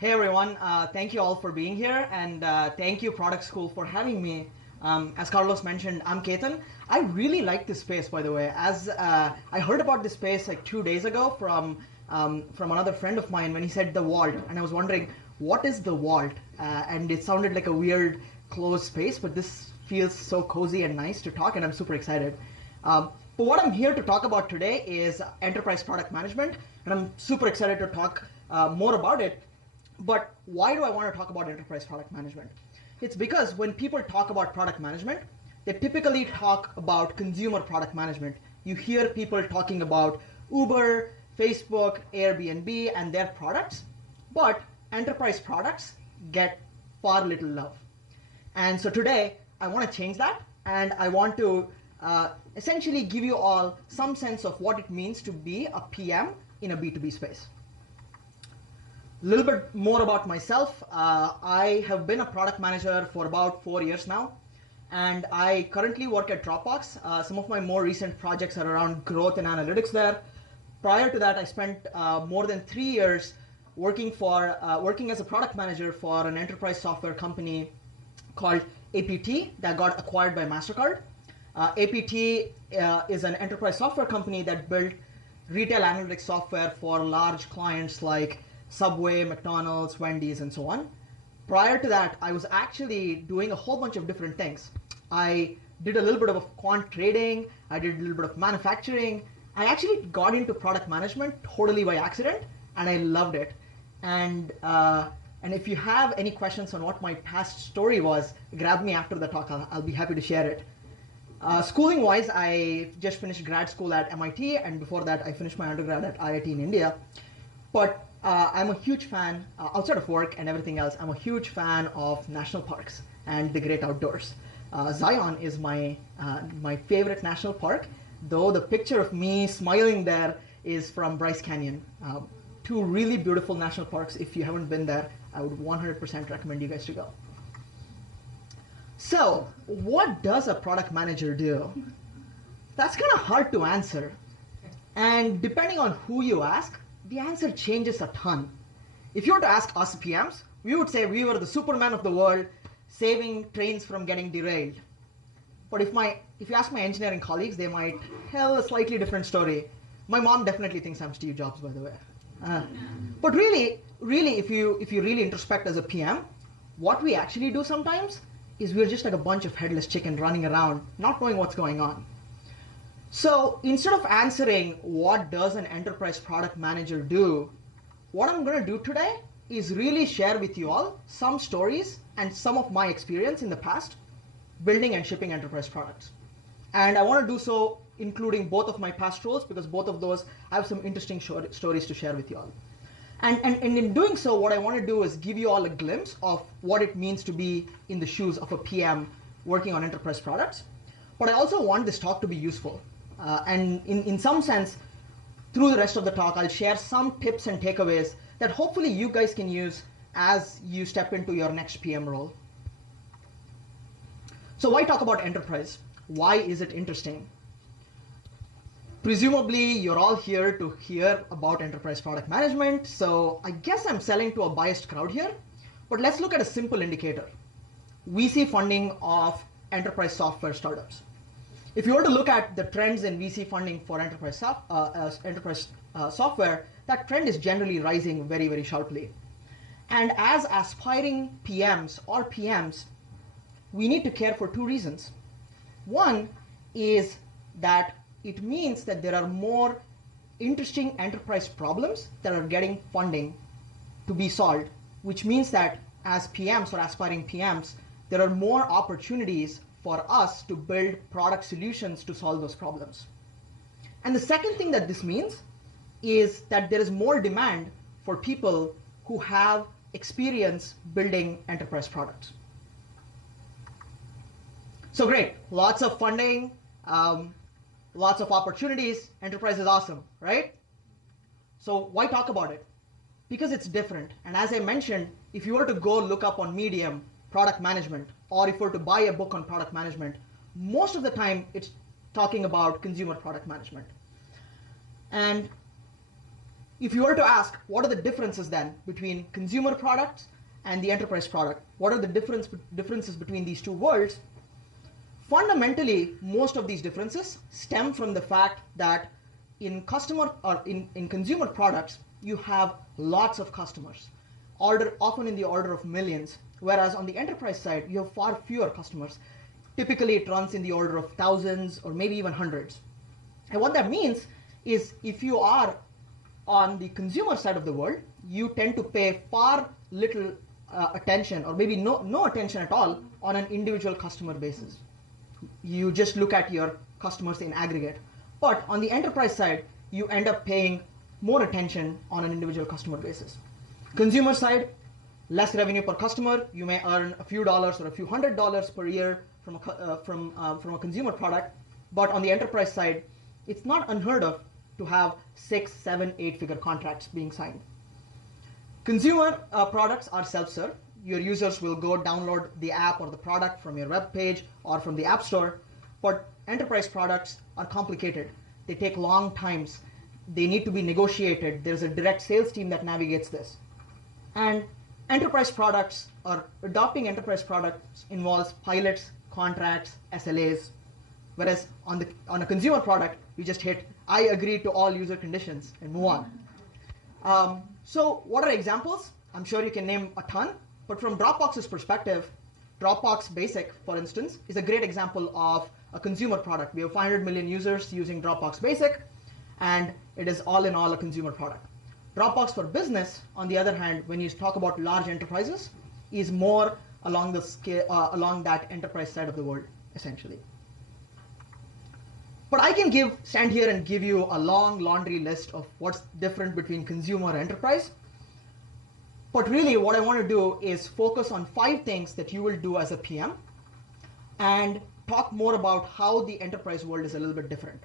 Hey everyone, thank you all for being here, and thank you Product School for having me. As Carlos mentioned, I'm Ketan. I really like this space, by the way. As I heard about this space like 2 days ago from another friend of mine when he said the vault, and I was wondering what is the vault, and it sounded like a weird closed space, but this feels so cozy and nice to talk, and I'm super excited. But what I'm here to talk about today is enterprise product management, and I'm super excited to talk more about it. But why do I want to talk about enterprise product management? It's because when people talk about product management, they typically talk about consumer product management. You hear people talking about Uber, Facebook, Airbnb, and their products, but enterprise products get far little love. And so today, I want to change that, and I want to essentially give you all some sense of what it means to be a PM in a B2B space. A little bit more about myself. I have been a product manager for about 4 years now, and I currently work at Dropbox. Some of my more recent projects are around growth and analytics there. Prior to that, I spent more than 3 years working as a product manager for an enterprise software company called APT that got acquired by MasterCard. APT is an enterprise software company that built retail analytics software for large clients like Subway, McDonald's, Wendy's, and so on. Prior to that, I was actually doing a whole bunch of different things. I did a little bit of quant trading. I did a little bit of manufacturing. I actually got into product management totally by accident, and I loved it. And if you have any questions on what my past story was, grab me after the talk. I'll be happy to share it. Schooling-wise, I just finished grad school at MIT, and before that, I finished my undergrad at IIT in India. But I'm a huge fan, outside of work and everything else, I'm a huge fan of national parks and the great outdoors. Zion is my favorite national park, though the picture of me smiling there is from Bryce Canyon. Two really beautiful national parks. If you haven't been there, I would 100% recommend you guys to go. So, what does a product manager do? That's kind of hard to answer. And depending on who you ask, the answer changes a ton. If you were to ask us PMs, we would say we were the Superman of the world, saving trains from getting derailed. But if you ask my engineering colleagues, they might tell a slightly different story. My mom definitely thinks I'm Steve Jobs, by the way. But really, if you really introspect as a PM, what we actually do sometimes is we're just like a bunch of headless chicken running around, not knowing what's going on. So instead of answering what does an enterprise product manager do, what I'm going to do today is really share with you all some stories and some of my experience in the past building and shipping enterprise products. And I want to do so including both of my past roles, because both of those have some interesting stories to share with you all. And in doing so, what I want to do is give you all a glimpse of what it means to be in the shoes of a PM working on enterprise products. But I also want this talk to be useful. And in some sense, through the rest of the talk, I'll share some tips and takeaways that hopefully you guys can use as you step into your next PM role. So why talk about enterprise? Why is it interesting? Presumably, you're all here to hear about enterprise product management, so I guess I'm selling to a biased crowd here. But let's look at a simple indicator. VC funding of enterprise software startups. If you were to look at the trends in VC funding for enterprise software, that trend is generally rising very, very sharply. And as aspiring PMs or PMs, we need to care for two reasons. One is that it means that there are more interesting enterprise problems that are getting funding to be solved, which means that as PMs or aspiring PMs, there are more opportunities for us to build product solutions to solve those problems. And the second thing that this means is that there is more demand for people who have experience building enterprise products. So great, lots of funding, lots of opportunities, enterprise is awesome, right? So why talk about it? Because it's different. And as I mentioned, if you were to go look up on Medium product management, or if you were to buy a book on product management, most of the time it's talking about consumer product management. And if you were to ask, what are the differences then between consumer products and the enterprise product? What are the differences between these two worlds? Fundamentally, most of these differences stem from the fact that in consumer products, you have lots of customers, often in the order of millions, whereas on the enterprise side, you have far fewer customers. Typically, it runs in the order of thousands or maybe even hundreds. And what that means is if you are on the consumer side of the world, you tend to pay far little attention, or maybe no attention at all, on an individual customer basis. You just look at your customers in aggregate. But on the enterprise side, you end up paying more attention on an individual customer basis. Consumer side, less revenue per customer. You may earn a few dollars or a few $100s per year from a consumer product. But on the enterprise side, it's not unheard of to have 6, 7, 8-figure contracts being signed. Consumer products are self-serve. Your users will go download the app or the product from your web page or from the app store. But enterprise products are complicated. They take long times. They need to be negotiated. There's a direct sales team that navigates this. And enterprise products, or adopting enterprise products, involves pilots, contracts, SLAs. Whereas on a consumer product, you just hit, I agree to all user conditions, and move on. So what are examples? I'm sure you can name a ton. But from Dropbox's perspective, Dropbox Basic, for instance, is a great example of a consumer product. We have 500 million users using Dropbox Basic, and it is all in all a consumer product. Dropbox for Business, on the other hand, when you talk about large enterprises, is more along the scale, along that enterprise side of the world, essentially. But I can stand here and give you a long laundry list of what's different between consumer and enterprise. But really, what I want to do is focus on 5 things that you will do as a PM and talk more about how the enterprise world is a little bit different.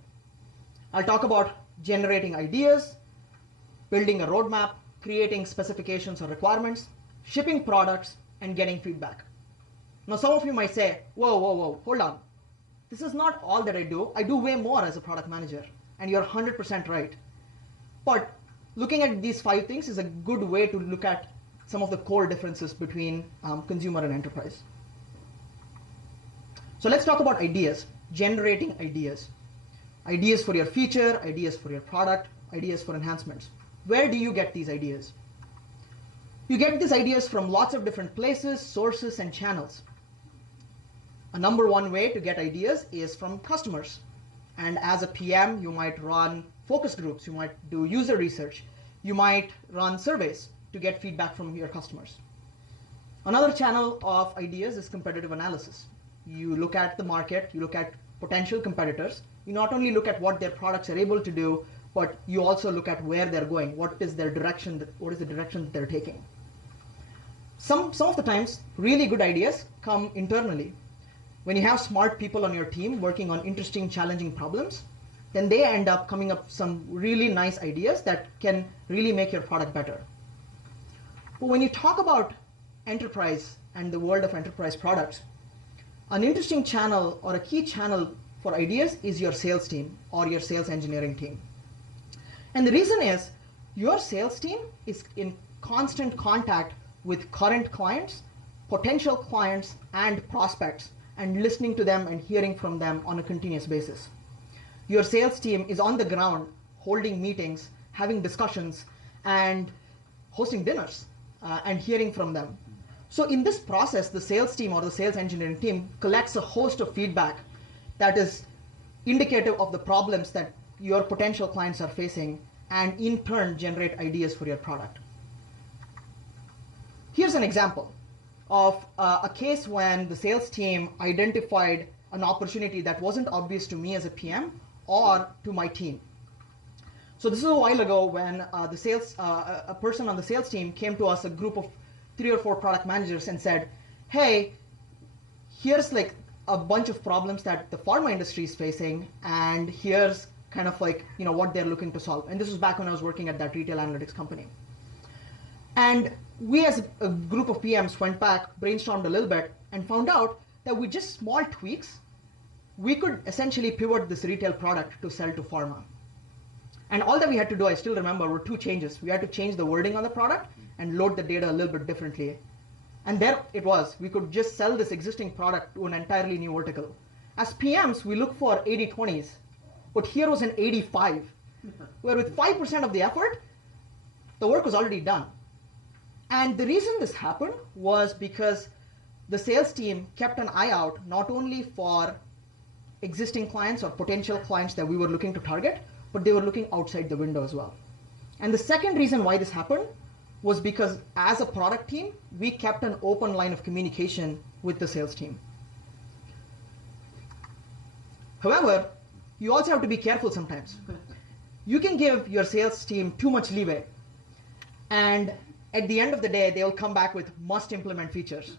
I'll talk about generating ideas, building a roadmap, creating specifications or requirements, shipping products, and getting feedback. Now, some of you might say, whoa, hold on. This is not all that I do. I do way more as a product manager. And you're 100% right. But looking at these 5 things is a good way to look at some of the core differences between consumer and enterprise. So let's talk about ideas, generating ideas. Ideas for your feature, ideas for your product, ideas for enhancements. Where do you get these ideas? You get these ideas from lots of different places, sources, and channels. A number one way to get ideas is from customers. And as a PM, you might run focus groups, you might do user research, you might run surveys to get feedback from your customers. Another channel of ideas is competitive analysis. You look at the market, you look at potential competitors. You not only look at what their products are able to do, but you also look at where they're going. What is their direction? What is the direction that they're taking? Some of the times, really good ideas come internally. When you have smart people on your team working on interesting, challenging problems, then they end up coming up some really nice ideas that can really make your product better. But when you talk about enterprise and the world of enterprise products, an interesting channel or a key channel for ideas is your sales team or your sales engineering team. And the reason is your sales team is in constant contact with current clients, potential clients, and prospects, and listening to them and hearing from them on a continuous basis. Your sales team is on the ground holding meetings, having discussions, and hosting dinners and hearing from them. So in this process, the sales team or the sales engineering team collects a host of feedback that is indicative of the problems that your potential clients are facing, and in turn generate ideas for your product. Here's an example of a case when the sales team identified an opportunity that wasn't obvious to me as a PM or to my team. So this is a while ago when a person on the sales team came to us, a group of 3 or 4 product managers, and said, hey, here's like a bunch of problems that the pharma industry is facing, and here's kind of like, you know, what they're looking to solve. And this was back when I was working at that retail analytics company. And we as a group of PMs went back, brainstormed a little bit, and found out that with just small tweaks, we could essentially pivot this retail product to sell to pharma. And all that we had to do, I still remember, were 2 changes. We had to change the wording on the product and load the data a little bit differently. And there it was. We could just sell this existing product to an entirely new vertical. As PMs, we look for 80-20s, but here was an 85, where with 5% of the effort, the work was already done. And the reason this happened was because the sales team kept an eye out not only for existing clients or potential clients that we were looking to target, but they were looking outside the window as well. And the second reason why this happened was because as a product team, we kept an open line of communication with the sales team. However, you also have to be careful sometimes. You can give your sales team too much leeway, and at the end of the day, they'll come back with must implement features.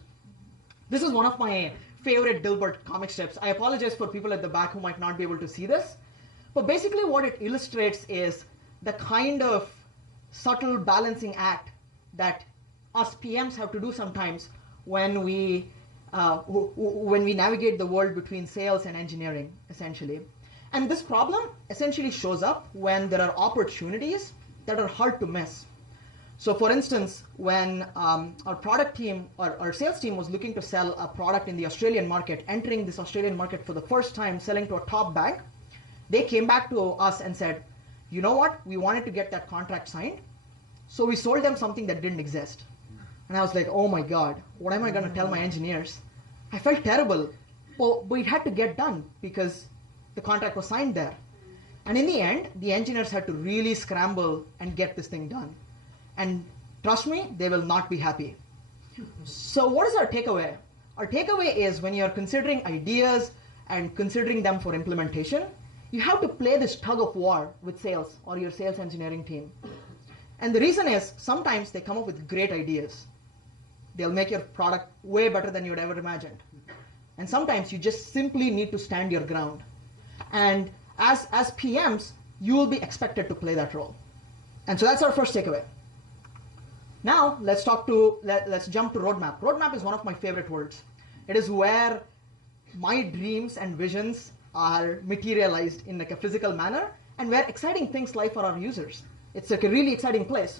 This is one of my favorite Dilbert comic strips. I apologize for people at the back who might not be able to see this, but basically what it illustrates is the kind of subtle balancing act that us PMs have to do sometimes when we navigate the world between sales and engineering, essentially. And this problem essentially shows up when there are opportunities that are hard to miss. So for instance, when our product team or our sales team was looking to sell a product in the Australian market, entering this Australian market for the first time, selling to a top bank, they came back to us and said, you know what, we wanted to get that contract signed, so we sold them something that didn't exist. And I was like, oh my God, what am I going to tell my engineers? I felt terrible, but it had to get done because the contract was signed there. And in the end, the engineers had to really scramble and get this thing done. And trust me, they will not be happy. So what is our takeaway? Our takeaway is when you're considering ideas and considering them for implementation, you have to play this tug of war with sales or your sales engineering team. And the reason is sometimes they come up with great ideas. They'll make your product way better than you'd ever imagined. And sometimes you just simply need to stand your ground. And as PMs, you will be expected to play that role. And so that's our first takeaway. Now let's jump to roadmap. Roadmap is one of my favorite words. It is where my dreams and visions are materialized in like a physical manner and where exciting things lie for our users. It's like a really exciting place.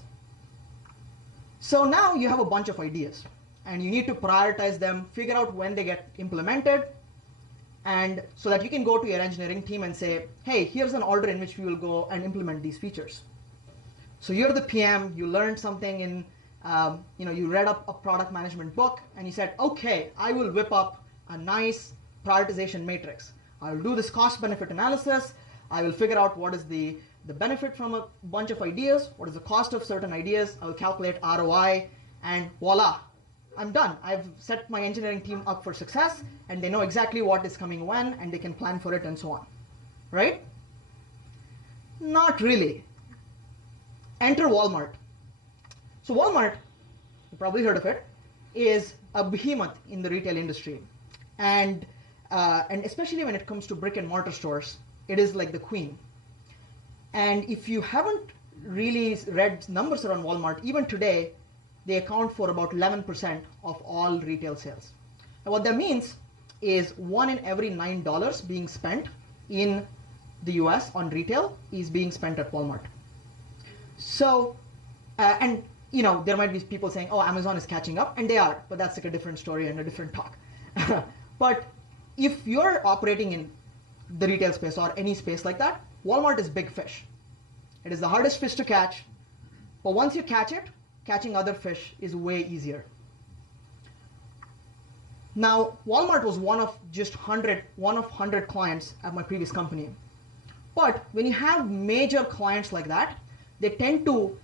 So now you have a bunch of ideas and you need to prioritize them, figure out when they get implemented, and so that you can go to your engineering team and say, hey, here's an order in which we will go and implement these features. So you're the PM, you learned something in, you read up a product management book and you said, okay, I will whip up a nice prioritization matrix. I'll do this cost benefit analysis. I will figure out what is the benefit from a bunch of ideas, what is the cost of certain ideas. I'll calculate ROI, and voila, I'm done. I've set my engineering team up for success and they know exactly what is coming when and they can plan for it and so on, right? Not really. Enter Walmart. So Walmart, you probably heard of it, is a behemoth in the retail industry. And especially when it comes to brick and mortar stores, it is like the queen. And if you haven't really read numbers around Walmart, even today, they account for about 11% of all retail sales. And what that means is 1 in every $9 being spent in the US on retail is being spent at Walmart. So, there might be people saying, oh, Amazon is catching up, and they are, but that's like a different story and a different talk. But if you're operating in the retail space or any space like that, Walmart is big fish. It is the hardest fish to catch, but once you catch it, catching other fish is way easier. Now, Walmart was one of 100 clients at my previous company. But when you have major clients like that, they tend to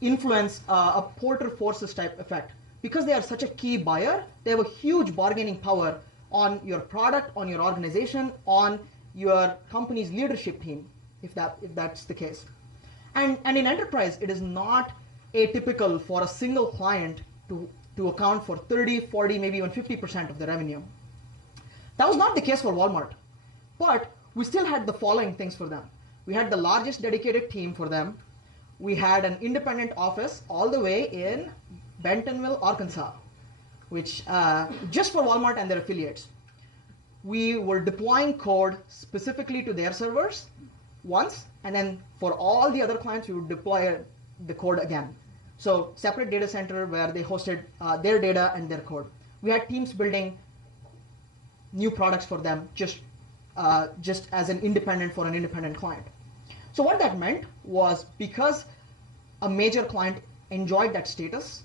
influence a Porter forces type effect. Because they are such a key buyer, they have a huge bargaining power on your product, on your organization, on your company's leadership team, if that's the case. And in enterprise, it is not atypical for a single client to account for 30, 40, maybe even 50% of the revenue. That was not the case for Walmart, but we still had the following things for them. We had the largest dedicated team for them. We had an independent office all the way in Bentonville, Arkansas, which just for Walmart and their affiliates. We were deploying code specifically to their servers once and then for all the other clients, we would deploy the code again. So separate data center where they hosted their data and their code. We had teams building new products for them just as an independent for an independent client. So what that meant was, because a major client enjoyed that status,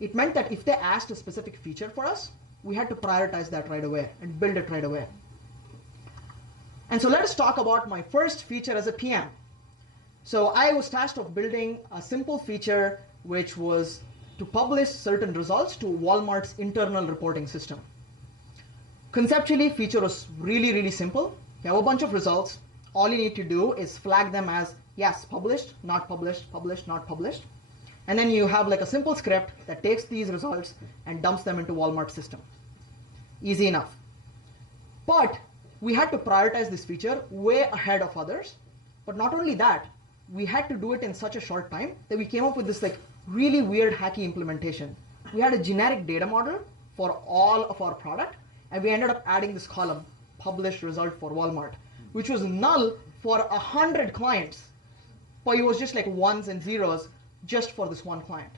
it meant that if they asked a specific feature for us, we had to prioritize that right away and build it right away. And so let us talk about my first feature as a PM. So I was tasked of building a simple feature which was to publish certain results to Walmart's internal reporting system. Conceptually, feature was really, really simple. You have a bunch of results. All you need to do is flag them as yes, published, not published, published, not published. And then you have like a simple script that takes these results and dumps them into Walmart's system. Easy enough. But we had to prioritize this feature way ahead of others. But not only that, we had to do it in such a short time that we came up with this like really weird hacky implementation. We had a generic data model for all of our product, and we ended up adding this column, published result for Walmart, which was null for 100 clients. But it was just like ones and zeros just for this one client.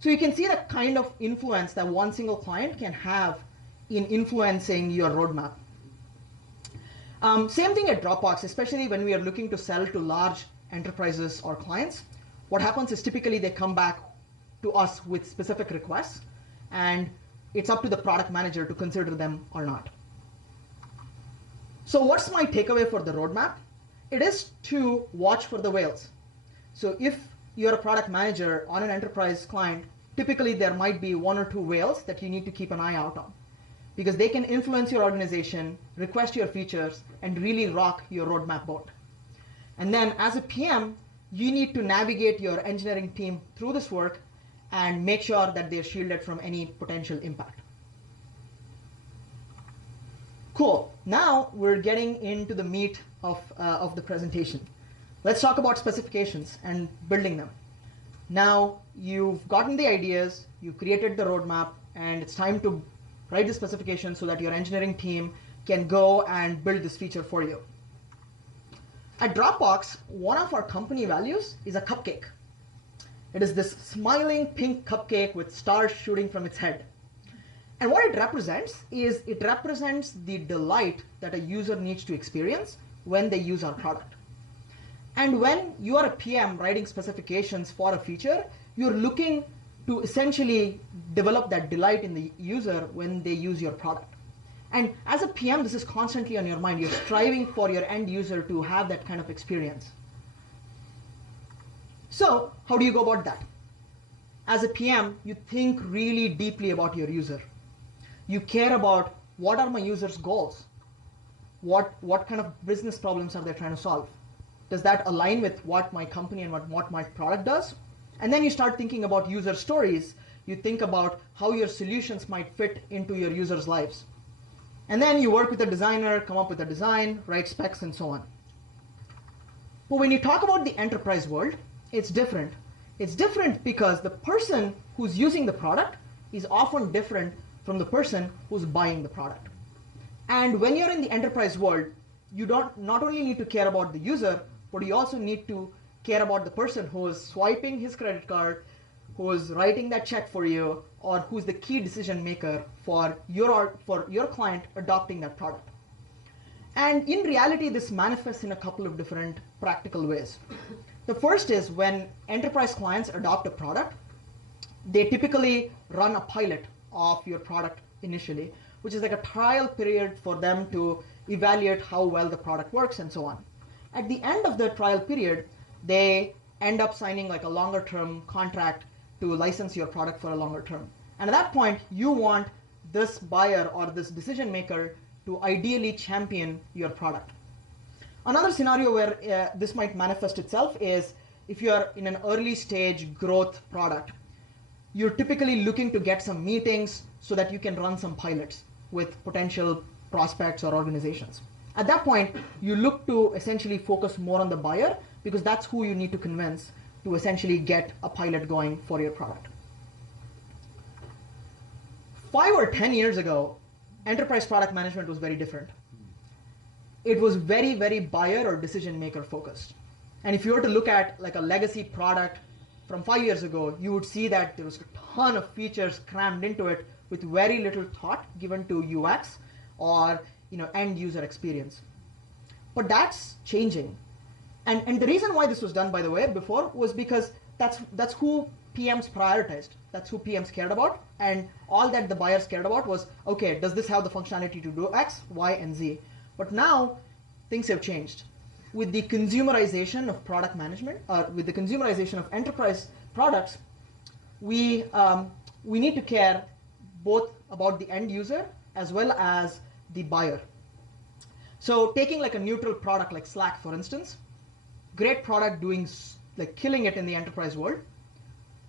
So you can see the kind of influence that one single client can have in influencing your roadmap. Same thing at Dropbox, especially when we are looking to sell to large enterprises or clients. What happens is typically they come back to us with specific requests, and it's up to the product manager to consider them or not. So what's my takeaway for the roadmap? It is to watch for the whales. So if you're a product manager on an enterprise client, typically there might be one or two whales that you need to keep an eye out on, because they can influence your organization, request your features, and really rock your roadmap boat. And then as a PM, you need to navigate your engineering team through this work and make sure that they're shielded from any potential impact. Cool. Now we're getting into the meat of the presentation. Let's talk about specifications and building them. Now you've gotten the ideas, you created the roadmap, and it's time to write the specifications so that your engineering team can go and build this feature for you. At Dropbox, one of our company values is a cupcake. It is this smiling pink cupcake with stars shooting from its head. And what it represents is it represents the delight that a user needs to experience when they use our product. And when you are a PM writing specifications for a feature, you're looking to essentially develop that delight in the user when they use your product. And as a PM, this is constantly on your mind. You're striving for your end user to have that kind of experience. So how do you go about that? As a PM, you think really deeply about your user. You care about what are my users' goals? What kind of business problems are they trying to solve? Does that align with what my company and what my product does? And then you start thinking about user stories. You think about how your solutions might fit into your users' lives. And then you work with a designer, come up with a design, write specs, and so on. But when you talk about the enterprise world, it's different. It's different because the person who's using the product is often different from the person who's buying the product. And when you're in the enterprise world, you not only need to care about the user, but you also need to care about the person who is swiping his credit card, who is writing that check for you, or who's the key decision maker for your client adopting that product. And in reality, this manifests in a couple of different practical ways. The first is when enterprise clients adopt a product, they typically run a pilot of your product initially, which is like a trial period for them to evaluate how well the product works and so on. At the end of the trial period, they end up signing like a longer term contract to license your product for a longer term. And at that point, you want this buyer or this decision maker to ideally champion your product. Another scenario where this might manifest itself is if you're in an early stage growth product, you're typically looking to get some meetings so that you can run some pilots with potential prospects or organizations. At that point, you look to essentially focus more on the buyer because that's who you need to convince to essentially get a pilot going for your product. 5 or 10 years ago, enterprise product management was very different. it was very, very buyer or decision maker focused. And if you were to look at like a legacy product from 5 years ago, you would see that there was a ton of features crammed into it with very little thought given to UX or end user experience. But that's changing. And the reason why this was done, by the way, before was because that's who PMs prioritized. That's who PMs cared about. And all that the buyers cared about was, okay, does this have the functionality to do X, Y, and Z? But now things have changed. With the consumerization of product management, with the consumerization of enterprise products, we need to care both about the end user as well as the buyer. So taking like a neutral product like Slack, for instance, great product doing like killing it in the enterprise world.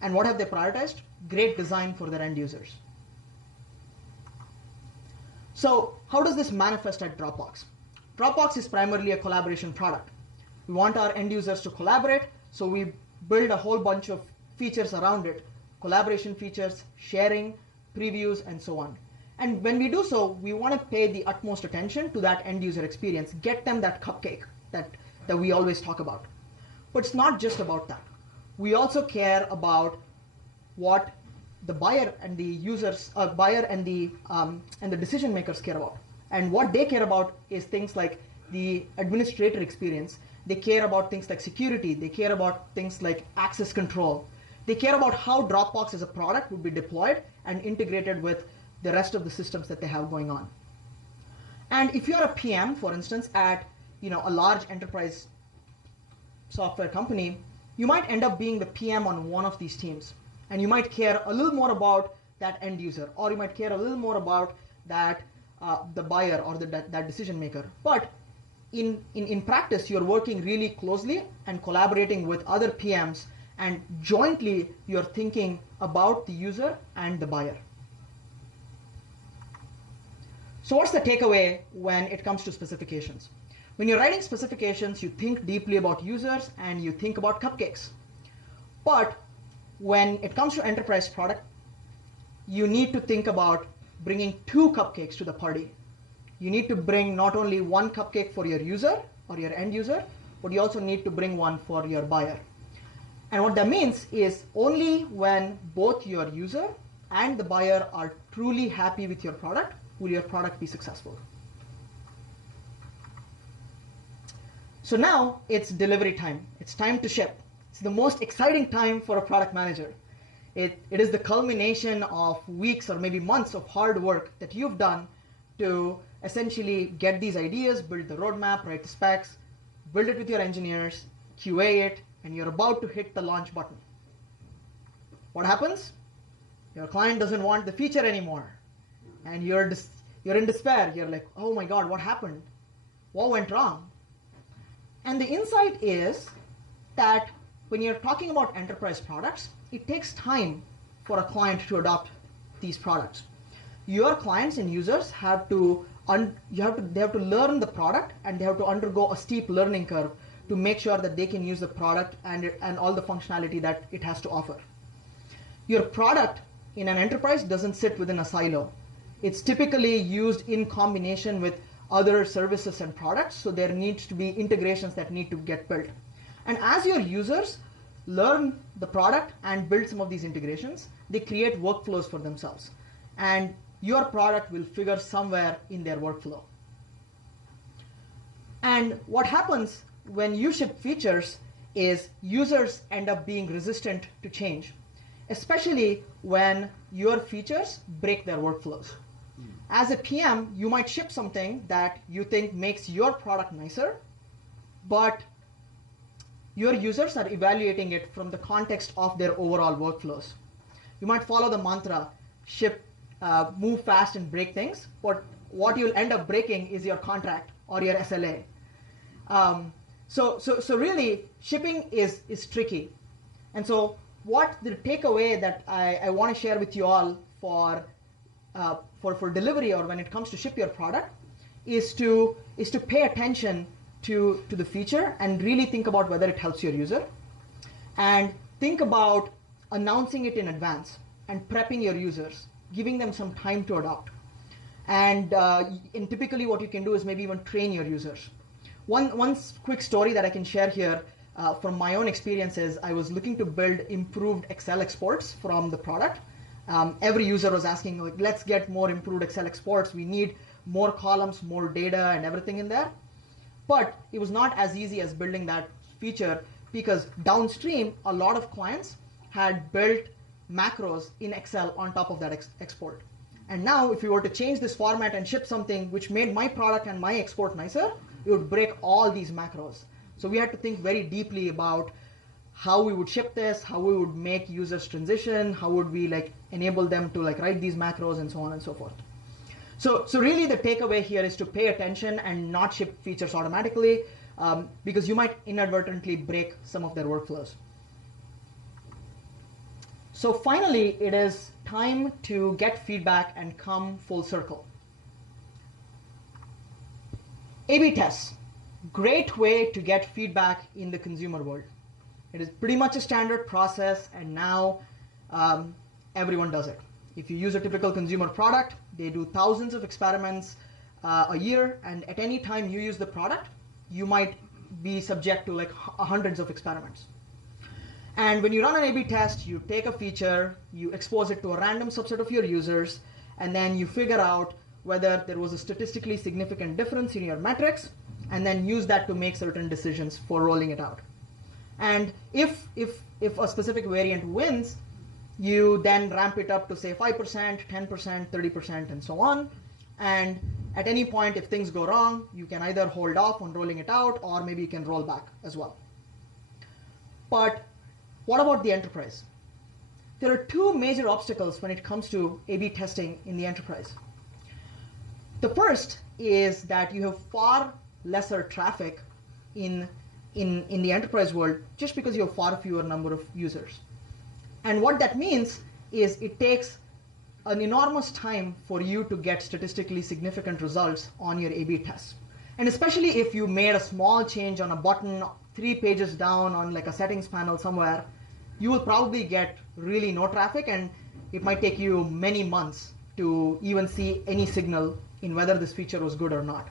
And what have they prioritized? Great design for their end users. So how does this manifest at Dropbox? Dropbox is primarily a collaboration product. We want our end users to collaborate, so we build a whole bunch of features around it, collaboration features, sharing, previews, and so on. And when we do so, we want to pay the utmost attention to that end user experience, get them that cupcake that we always talk about. But it's not just about that. We also care about what the buyer and the users, buyer and the decision makers care about. And what they care about is things like the administrator experience. They care about things like security. They care about things like access control. They care about how Dropbox as a product would be deployed and integrated with the rest of the systems that they have going on. And if you're a PM, for instance, at a large enterprise software company, you might end up being the PM on one of these teams. And you might care a little more about that end user, or you might care a little more about that the buyer or that decision maker. But in practice, you're working really closely and collaborating with other PMs, and jointly you're thinking about the user and the buyer. So what's the takeaway when it comes to specifications? When you're writing specifications, you think deeply about users and you think about cupcakes. But when it comes to enterprise product, you need to think about bringing 2 cupcakes to the party. You need to bring not only 1 cupcake for your user or your end user, but you also need to bring one for your buyer. And what that means is only when both your user and the buyer are truly happy with your product will your product be successful. So now it's delivery time. It's time to ship. It's the most exciting time for a product manager. It is the culmination of weeks or maybe months of hard work that you've done to essentially get these ideas, build the roadmap, write the specs, build it with your engineers, QA it, and you're about to hit the launch button. What happens? Your client doesn't want the feature anymore. And you're in despair. You're like, oh my God, what happened? What went wrong? And the insight is that when you're talking about enterprise products, it takes time for a client to adopt these products. Your clients and users have to learn the product, and they have to undergo a steep learning curve to make sure that they can use the product and all the functionality that it has to offer. Your product in an enterprise doesn't sit within a silo. It's typically used in combination with other services and products, so there needs to be integrations that need to get built. And as your users learn the product and build some of these integrations, they create workflows for themselves. And your product will figure somewhere in their workflow. And what happens when you ship features is users end up being resistant to change, especially when your features break their workflows. As a PM, you might ship something that you think makes your product nicer, but your users are evaluating it from the context of their overall workflows. You might follow the mantra, ship, move fast and break things, but what you'll end up breaking is your contract or your SLA. So really, shipping is tricky. And so what the takeaway that I want to share with you all for delivery, or when it comes to ship your product, is to pay attention to the feature and really think about whether it helps your user, and think about announcing it in advance and prepping your users, giving them some time to adopt. And typically what you can do is maybe even train your users. One quick story that I can share here from my own experiences, I was looking to build improved Excel exports from the product. Every user was asking, like, let's get more improved Excel exports. We need more columns, more data, and everything in there. But it was not as easy as building that feature, because downstream, a lot of clients had built macros in Excel on top of that export. And now if we were to change this format and ship something which made my product and my export nicer, it would break all these macros. So we had to think very deeply about how we would ship this, how we would make users transition, how would we like enable them to like write these macros, and so on and so forth. So really the takeaway here is to pay attention and not ship features automatically, because you might inadvertently break some of their workflows. So finally, it is time to get feedback and come full circle. A/B tests, great way to get feedback in the consumer world. It is pretty much a standard process, and now everyone does it. If you use a typical consumer product, they do thousands of experiments a year, and at any time you use the product, you might be subject to like hundreds of experiments. And when you run an A/B test, you take a feature, you expose it to a random subset of your users, and then you figure out whether there was a statistically significant difference in your metrics, and then use that to make certain decisions for rolling it out. And if a specific variant wins, you then ramp it up to say 5%, 10%, 30%, and so on. And at any point, if things go wrong, you can either hold off on rolling it out, or maybe you can roll back as well. But what about the enterprise? There are two major obstacles when it comes to A/B testing in the enterprise. The first is that you have far lesser traffic in the enterprise world, just because you have far fewer number of users. And what that means is it takes an enormous time for you to get statistically significant results on your A/B tests. And especially if you made a small change on a button 3 pages down on like a settings panel somewhere, you will probably get really no traffic, and it might take you many months to even see any signal in whether this feature was good or not.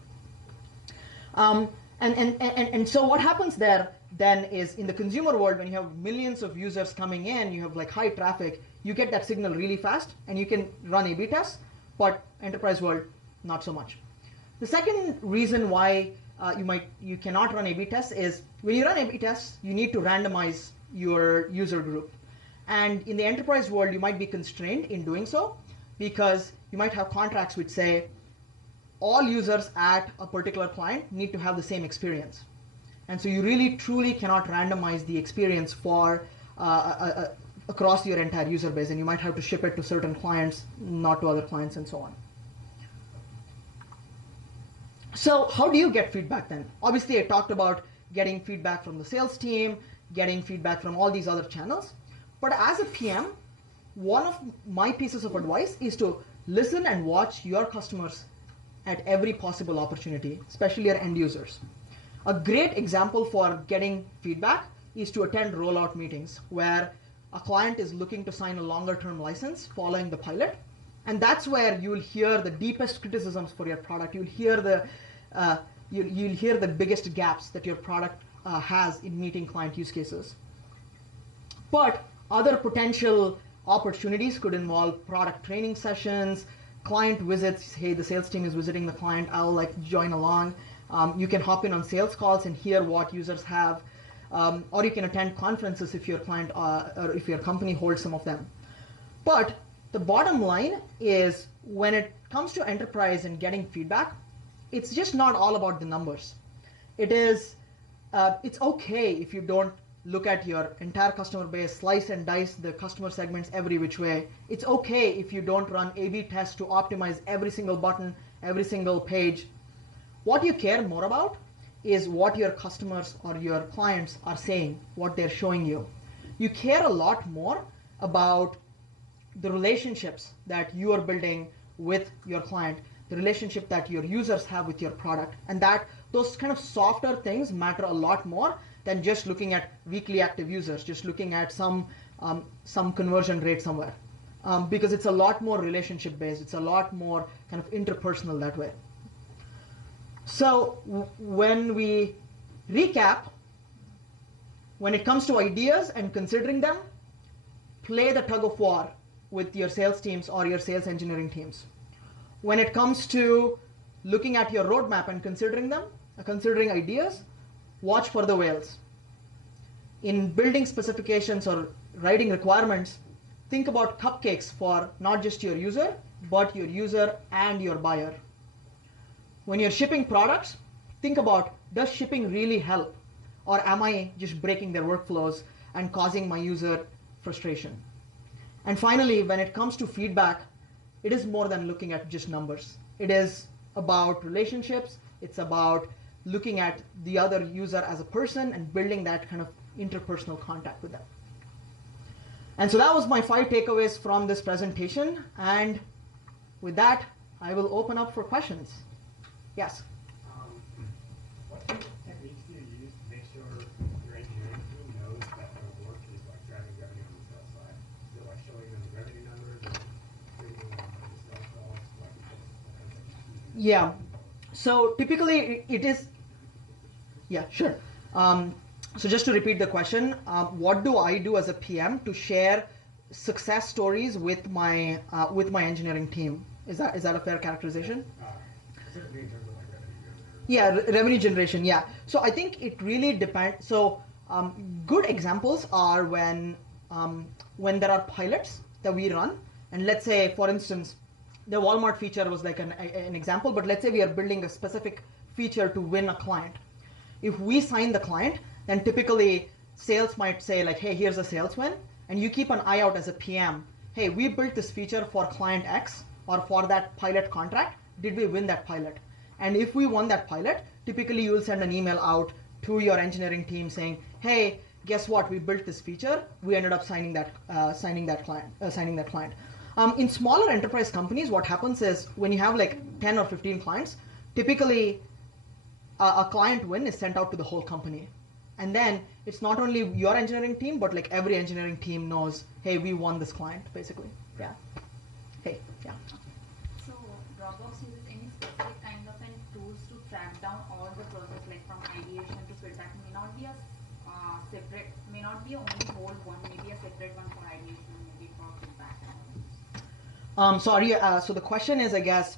And so what happens there then is, in the consumer world, when you have millions of users coming in, you have like high traffic, you get that signal really fast and you can run A/B tests, but enterprise world, not so much. The second reason why you cannot run A/B tests is, when you run A/B tests, you need to randomize your user group. And in the enterprise world, you might be constrained in doing so, because you might have contracts which say all users at a particular client need to have the same experience. And so you really truly cannot randomize the experience for across your entire user base, and you might have to ship it to certain clients, not to other clients, and so on. So how do you get feedback then? Obviously, I talked about getting feedback from the sales team, getting feedback from all these other channels. But as a PM, one of my pieces of advice is to listen and watch your customers at every possible opportunity, especially your end users. A great example for getting feedback is to attend rollout meetings, where a client is looking to sign a longer term license following the pilot. And that's where you'll hear the deepest criticisms for your product. You'll hear the biggest gaps that your product has in meeting client use cases. But other potential opportunities could involve product training sessions, client visits. Hey, the sales team is visiting the client, I'll like join along. You can hop in on sales calls and hear what users have, or you can attend conferences if your client or if your company holds some of them. But the bottom line is, when it comes to enterprise and getting feedback, it's just not all about the numbers. It's okay if you don't look at your entire customer base, slice and dice the customer segments every which way. It's okay if you don't run A/B tests to optimize every single button, every single page. What you care more about is what your customers or your clients are saying, what they're showing you. You care a lot more about the relationships that you are building with your client, the relationship that your users have with your product, and that those kind of softer things matter a lot more than just looking at weekly active users, just looking at some conversion rate somewhere. because it's a lot more relationship based. It's a lot more kind of interpersonal that way. So when we recap, when it comes to ideas and considering them, play the tug of war with your sales teams or your sales engineering teams. When it comes to looking at your roadmap and considering them, considering ideas, watch for the whales. In building specifications or writing requirements, think about cupcakes for not just your user, but your user and your buyer. When you're shipping products, think about, does shipping really help? Or am I just breaking their workflows and causing my user frustration? And finally, when it comes to feedback, it is more than looking at just numbers. It is about relationships. It's about looking at the other user as a person and building that kind of interpersonal contact with them. And so that was my 5 takeaways from this presentation. And with that, I will open up for questions. Yes? What techniques do you use to make sure your engineering team knows that their work is like driving revenue on the sales side? Is it like showing them the revenue numbers or creating the sales calls? Yeah. So typically it is, yeah, sure. So just to repeat the question, what do I do as a PM to share success stories with my engineering team? Is that a fair characterization? Specifically in terms of like revenue. Yeah, revenue generation. Yeah. So I think it really depends. So good examples are when there are pilots that we run, and let's say, for instance, the Walmart feature was like an example, but let's say we are building a specific feature to win a client. If we sign the client, then typically sales might say like, hey, here's a sales win, and you keep an eye out as a PM. Hey, we built this feature for client X or for that pilot contract. Did we win that pilot? And if we won that pilot, typically you will send an email out to your engineering team saying, hey, guess what? We built this feature. We ended up signing that client. In smaller enterprise companies, what happens is when you have like 10 or 15 clients, typically a client win is sent out to the whole company. And then it's not only your engineering team, but like every engineering team knows, hey, we won this client, basically. Yeah. Hey, yeah. So Dropbox uses any specific kind of tools to track down all the process, like from ideation to feedback. May not be a separate, may not be only whole one, maybe a separate one for ideation, maybe for feedback. So the question is, I guess,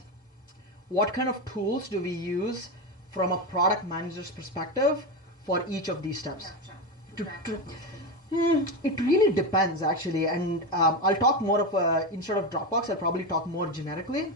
what kind of tools do we use from a product manager's perspective for each of these steps? It really depends, actually, and I'll talk more of instead of Dropbox, I'll probably talk more generically.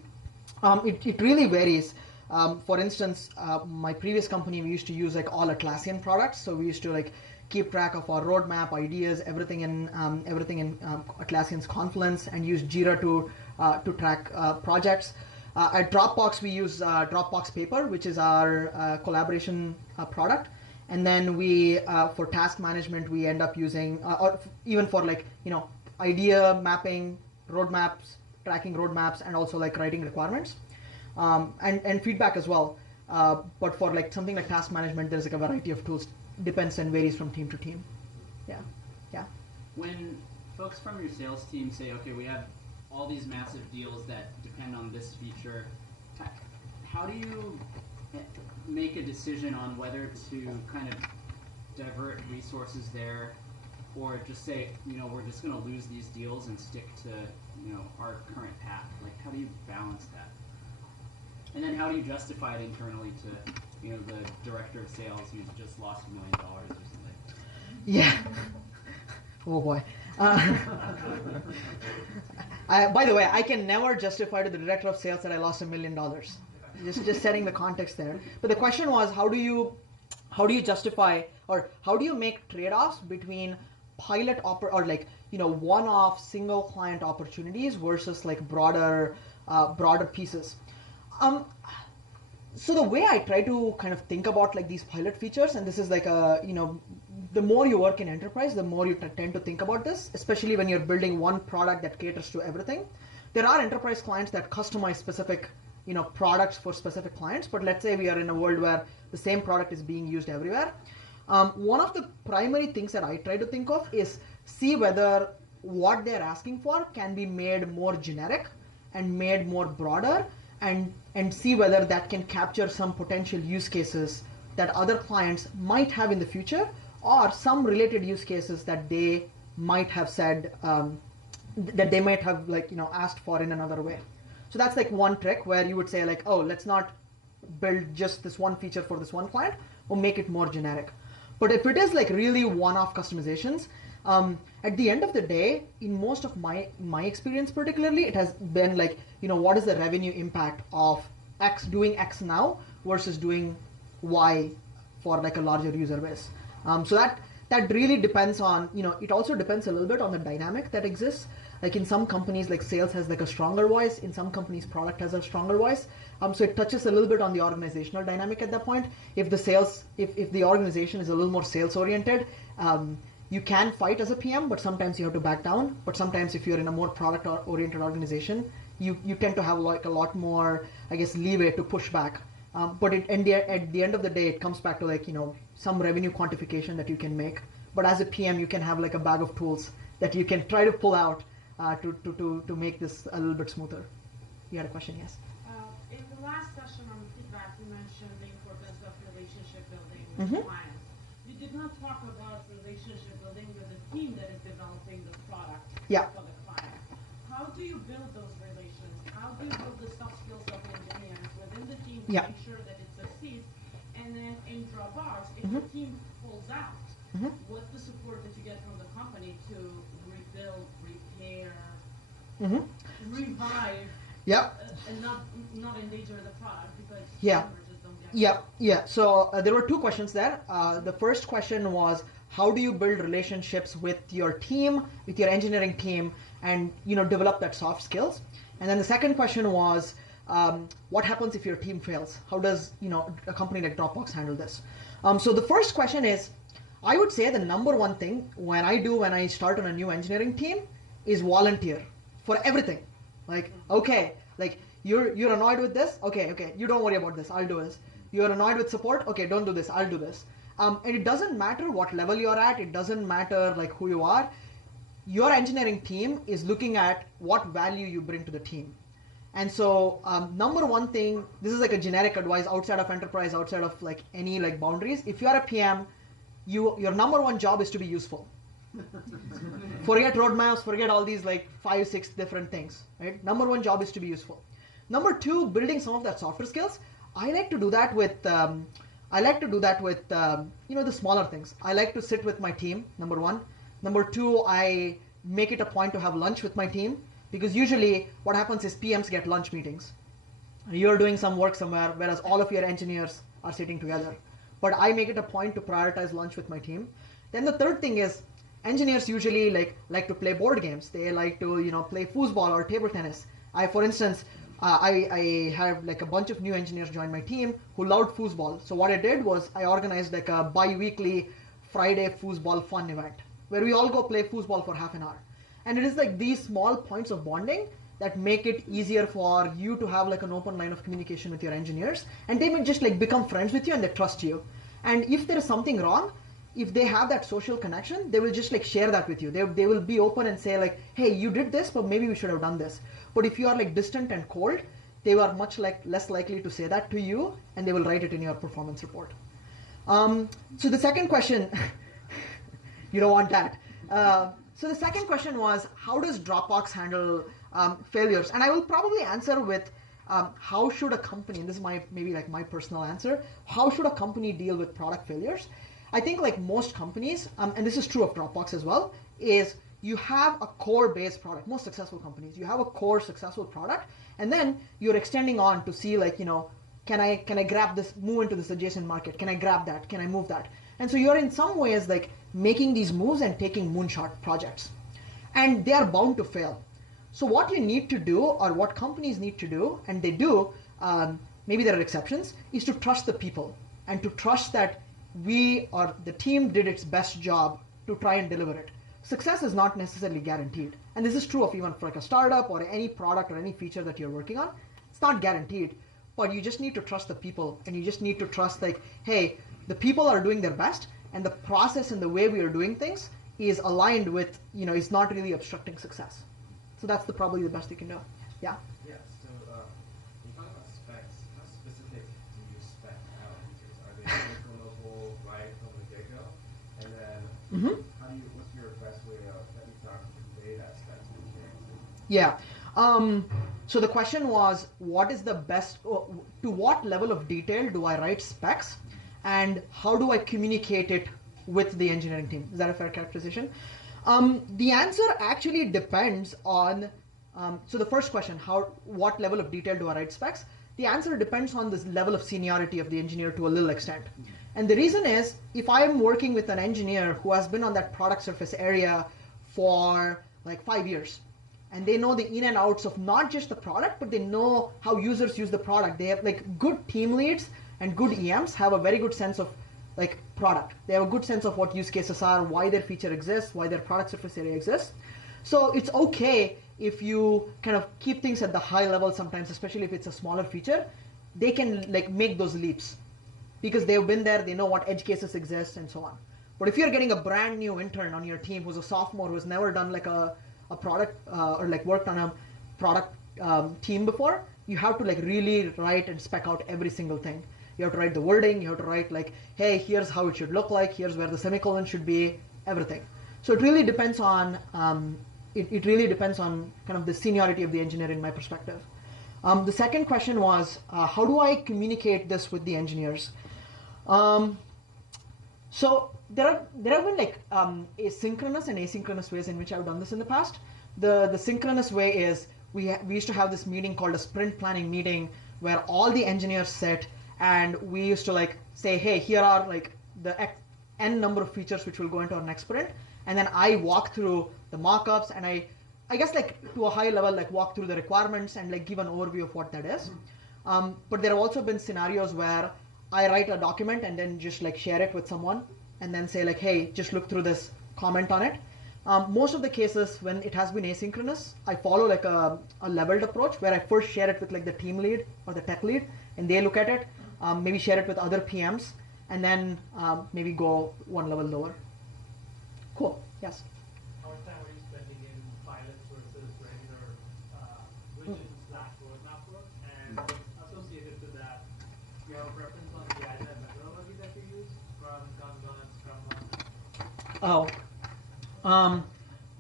It really varies. For instance, my previous company, we used to use like all Atlassian products, so we used to like keep track of our roadmap, ideas, everything in Atlassian's Confluence, and use Jira to track projects. At Dropbox, we use Dropbox Paper, which is our collaboration product. And then we, for task management, we end up using, or even for like, idea mapping, roadmaps, tracking roadmaps, and also like writing requirements, and feedback as well. But for like something like task management, there's like a variety of tools, depends and varies from team to team. Yeah, yeah. When folks from your sales team say, okay, we have all these massive deals that depend on this feature, how do you make a decision on whether to kind of divert resources there, or just say, we're just going to lose these deals and stick to, our current path? Like, how do you balance that? And then how do you justify it internally to, the director of sales who's just lost $1 million or something? Yeah. Oh boy. By the way, I can never justify to the director of sales that I lost $1 million. Just setting the context there. But the question was, how do you justify, or how do you make trade-offs between pilot or like one-off single client opportunities versus like broader pieces? So the way I try to kind of think about like these pilot features, and this is like the more you work in enterprise, the more you tend to think about this, especially when you're building one product that caters to everything. There are enterprise clients that customize specific products for specific clients, but let's say we are in a world where the same product is being used everywhere. One of the primary things that I try to think of is see whether what they're asking for can be made more generic and made more broader, and see whether that can capture some potential use cases that other clients might have in the future, or some related use cases that they might have said that they might have asked for in another way. So that's like one trick where you would say like, oh, let's not build just this one feature for this one client, or make it more generic. But if it is like really one-off customizations, at the end of the day, in most of my experience particularly, it has been like, what is the revenue impact of doing X now versus doing Y for like a larger user base. So that really depends on, it also depends a little bit on the dynamic that exists. Like in some companies, like sales has like a stronger voice. In some companies, product has a stronger voice. So it touches a little bit on the organizational dynamic at that point. If the organization is a little more sales oriented, you can fight as a PM, but sometimes you have to back down. But sometimes if you're in a more product oriented organization, you tend to have like a lot more, I guess, leeway to push back. But at the end of the day, it comes back to like, some revenue quantification that you can make. But as a PM, you can have like a bag of tools that you can try to pull out to make this a little bit smoother. You had a question, yes? In the last session on feedback, you mentioned the importance of relationship building with clients. You did not talk about relationship building with the team that is developing the product for the client. How do you build those relations? How do you build the soft skills of engineers within the team to make sure that it succeeds? And then in Dropbox, if the team pulls out, what's the support that you get from the company to rebuild, repair, revive, and not endanger the product because customers just don't get it? So there were two questions there. The first question was, how do you build relationships with your team, with your engineering team, and develop that soft skills? And then the second question was, what happens if your team fails? How does a company like Dropbox handle this? So the first question is, I would say the number one thing when I start on a new engineering team is volunteer for everything. Like, okay, like you're annoyed with this? Okay, you don't worry about this, I'll do this. You're annoyed with support? Okay, don't do this, I'll do this. And it doesn't matter what level you're at, it doesn't matter like who you are. Your engineering team is looking at what value you bring to the team. And so number one thing, this is like a generic advice outside of enterprise, outside of like any like boundaries. If you are a PM, your number one job is to be useful. Forget roadmaps, forget all these like 5-6 different things, right? Number one job is to be useful. Number two, building some of that softer skills. I like to do that with the smaller things. I like to sit with my team, number one. Number two, I make it a point to have lunch with my team, because usually what happens is PMs get lunch meetings. You're doing some work somewhere, whereas all of your engineers are sitting together. But I make it a point to prioritize lunch with my team. Then the third thing is, engineers usually like to play board games. They like to play foosball or table tennis. For instance, I have like a bunch of new engineers join my team who loved foosball. So what I did was I organized like a bi-weekly Friday foosball fun event where we all go play foosball for half an hour. And it is like these small points of bonding that make it easier for you to have like an open line of communication with your engineers, and they may just like become friends with you and they trust you. And if there is something wrong, if they have that social connection, they will just like share that with you. They will be open and say like, hey, you did this, but maybe we should have done this. But if you are like distant and cold, they are much like less likely to say that to you, and they will write it in your performance report. So the second question, you don't want that. So the second question was, how does Dropbox handle failures? And I will probably answer with how should a company, and this is maybe like my personal answer, how should a company deal with product failures? I think like most companies, and this is true of Dropbox as well, is you have a core-based product. Most successful companies, you have a core successful product, and then you're extending on to see like, can I grab this, move into this adjacent market? Can I grab that? Can I move that? And so you're in some ways like making these moves and taking moonshot projects, and they are bound to fail. So what you need to do, or what companies need to do, and they do, maybe there are exceptions, is to trust the people and to trust that we or the team did its best job to try and deliver it. Success is not necessarily guaranteed. And this is true of even for like a startup or any product or any feature that you're working on. It's not guaranteed, but you just need to trust the people, and you just need to trust like, hey, the people are doing their best, and the process and the way we are doing things is aligned with, is not really obstructing success. So that's probably the best you can do. Yeah? Yeah, so when you talk about specs, how specific do you spec out features? Are they implementable right from the get-go? And then what's your best way of that you found to convey that spec to engineers? Yeah. So the question was, what is the best, to what level of detail do I write specs, and how do I communicate it with the engineering team? Is that a fair characterization? The answer actually depends on, so the first question, what level of detail do I write specs? The answer depends on this level of seniority of the engineer to a little extent. And the reason is, if I'm working with an engineer who has been on that product surface area for like 5 years, and they know the in and outs of not just the product, but they know how users use the product. They have like good team leads and good EMs have a very good sense of like product. They have a good sense of what use cases are, why their feature exists, why their product surface area exists. So it's okay if you kind of keep things at the high level sometimes, especially if it's a smaller feature. They can like make those leaps because they've been there, they know what edge cases exist and so on. But if you're getting a brand new intern on your team who's a sophomore who's never done like a product or like worked on a product team before, you have to like really write and spec out every single thing. You have to write the wording, you have to write like, hey, here's how it should look like, here's where the semicolon should be, everything. So it really depends on, it really depends on kind of the seniority of the engineer in my perspective. The second question was, how do I communicate this with the engineers? So there have been like asynchronous and asynchronous ways in which I've done this in the past. The synchronous way is we used to have this meeting called a sprint planning meeting where all the engineers sit and we used to like say, hey, here are like the n number of features which will go into our next sprint, and then I walk through the mockups and I guess like to a high level like walk through the requirements and like give an overview of what that is. But there have also been scenarios where I write a document and then just like share it with someone and then say like, hey, just look through this, comment on it. Most of the cases when it has been asynchronous, I follow like a leveled approach where I first share it with like the team lead or the tech lead and they look at it, maybe share it with other PMs, and then maybe go one level lower. Cool, yes? How much time are you spending in pilots versus regular vision/roadmap work? And associated to that, do you have a preference on the agile methodology that you use, Scrum, Kanban, Scrum? Oh.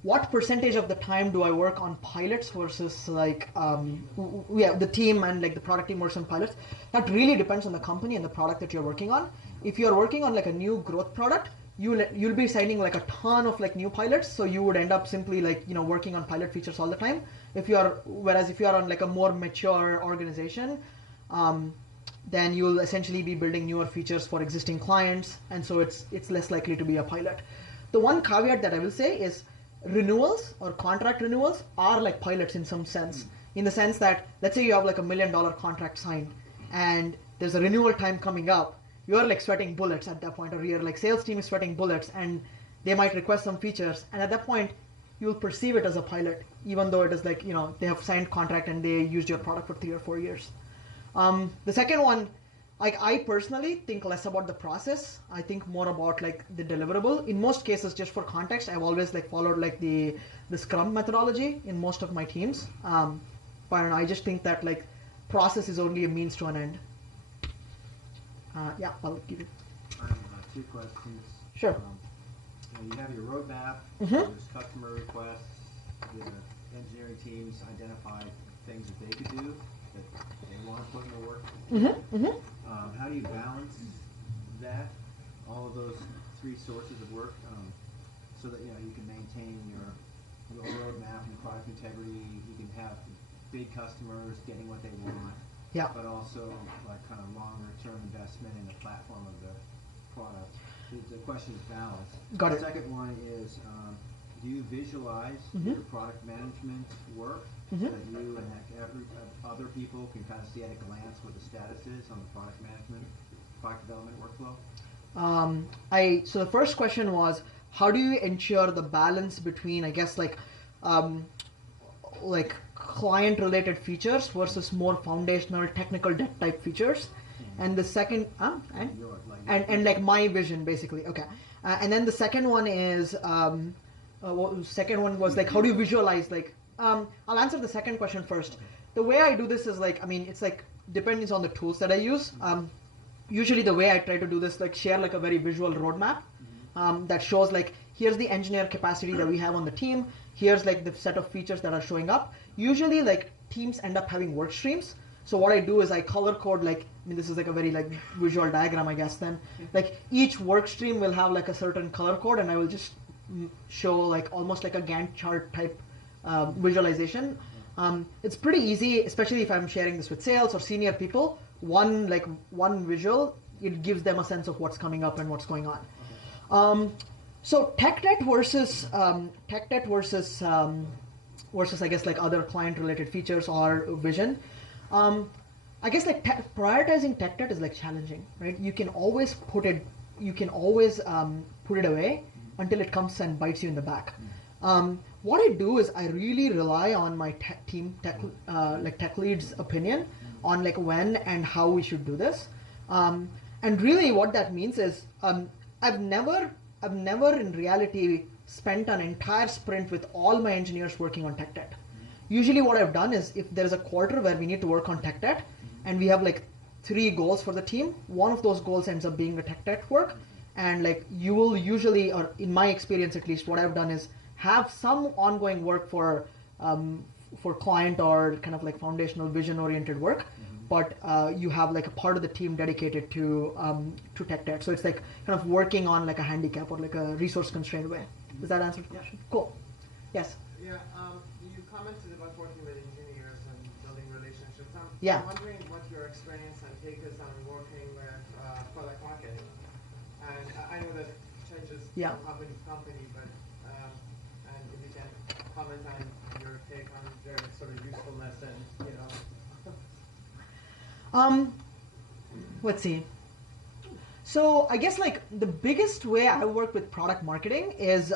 What percentage of the time do I work on pilots versus like, the team and like the product team works on pilots? That really depends on the company and the product that you're working on. If you're working on like a new growth product, you'll be signing like a ton of like new pilots, so you would end up simply like working on pilot features all the time. Whereas if you are on like a more mature organization, then you'll essentially be building newer features for existing clients, and so it's less likely to be a pilot. The one caveat that I will say is renewals or contract renewals are like pilots in some sense, in the sense that let's say you have like $1 million contract signed and there's a renewal time coming up, you're like sweating bullets at that point, or your like sales team is sweating bullets and they might request some features, and at that point you'll perceive it as a pilot even though it is like they have signed contract and they used your product for 3 or 4 years. The second one, like I personally think less about the process. I think more about like the deliverable. In most cases, just for context, I've always like followed like the Scrum methodology in most of my teams. But I just think that like process is only a means to an end. Yeah, I'll give you. I have 2 questions. Sure. You have your roadmap, there's customer requests, the engineering teams identify things that they could do that they want to put in their work. How do you balance that, all of those 3 sources of work, so that you can maintain your roadmap and product integrity? You can have big customers getting what they want, but also like kind of longer term investment in the platform of the product. The question is balance. Got it. The second one is, do you visualize your product management work so that you and other people can kind of see at a glance what the status is on the product development workflow? So the first question was, how do you ensure the balance between, I guess, like client-related features versus more foundational technical debt type features? And the second, your and like my vision basically. Okay, and then the second one is second one was like how do you visualize like I'll answer the second question first. The way I do this is like, I mean, it's like depends on the tools that I use. Usually the way I try to do this, like share like a very visual roadmap that shows like here's the engineer capacity that we have on the team. Here's like the set of features that are showing up. Usually like teams end up having work streams. So what I do is I color code like, I mean, this is like a very like visual diagram, I guess then. Like each work stream will have like a certain color code and I will just show like almost like a Gantt chart type visualization. It's pretty easy, especially if I'm sharing this with sales or senior people. One visual, it gives them a sense of what's coming up and what's going on. So tech debt versus I guess like other client related features or vision. I guess like prioritizing tech debt is like challenging, right? You can always put it away until it comes and bites you in the back. What I do is I really rely on my tech lead's opinion on like when and how we should do this. And really what that means is I've never in reality spent an entire sprint with all my engineers working on tech debt. Usually what I've done is if there's a quarter where we need to work on tech debt and we have like 3 goals for the team, one of those goals ends up being the tech debt work. And like you will usually, or in my experience at least, what I've done is have some ongoing work for client or kind of like foundational vision oriented work, but you have like a part of the team dedicated to tech debt. So it's like kind of working on like a handicap or like a resource constrained way. Does that answer the question? Cool. Yes. Yeah. You commented about working with engineers and building relationships. Yeah. I'm wondering what your experience and take is on working with product marketing. And I know that changes from company to company, but and if you can comment on your take on their sort of usefulness and Let's see. So I guess like the biggest way I work with product marketing is,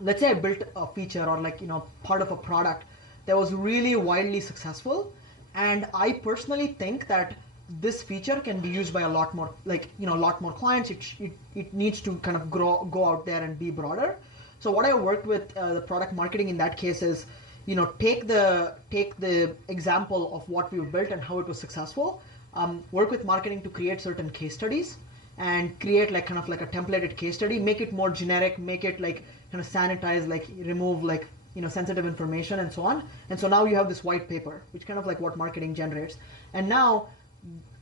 let's say I built a feature or like, part of a product that was really widely successful. And I personally think that this feature can be used by a lot more, like, a lot more clients. It needs to kind of go out there and be broader. So what I worked with the product marketing in that case is, take the example of what we built and how it was successful, work with marketing to create certain case studies and create like kind of like a templated case study, make it more generic, make it like kind of sanitize, like remove like, sensitive information and so on. And so now you have this white paper, which kind of like what marketing generates. And now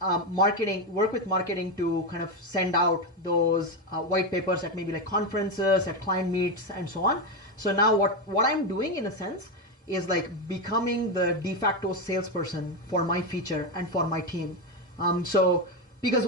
work with marketing to kind of send out those white papers at maybe like conferences, at client meets and so on. So now what I'm doing in a sense is like becoming the de facto salesperson for my feature and for my team. So because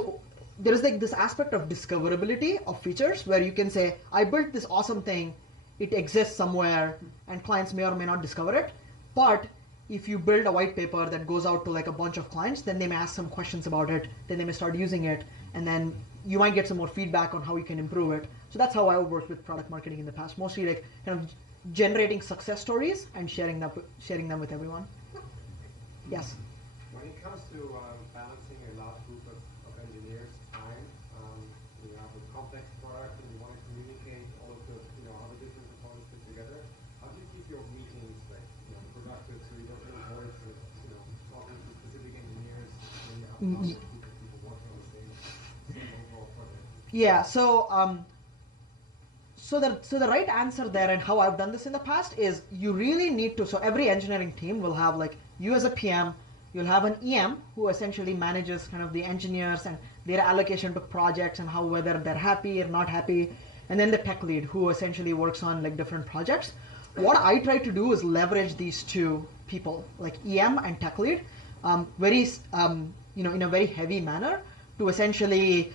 there is like this aspect of discoverability of features where you can say, I built this awesome thing, it exists somewhere and clients may or may not discover it. But if you build a white paper that goes out to like a bunch of clients, then they may ask some questions about it, then they may start using it, and then you might get some more feedback on how you can improve it. So that's how I would work with product marketing in the past, mostly like kind of generating success stories and sharing them with everyone. Yes? When it comes to balancing a large group of engineers' time, you have a complex product and you want to communicate all of the, how the different components fit together, how do you keep your meetings like, productive so you don't lose voice of, talking to specific engineers when you have a large group of people working on the same overall project? Yeah, so the right answer there and how I've done this in the past is you really need to, so every engineering team will have like you as a PM, you'll have an EM who essentially manages kind of the engineers and their allocation to projects and how whether they're happy or not happy, and then the tech lead who essentially works on like different projects. What I try to do is leverage these two people, like EM and tech lead, in a very heavy manner to essentially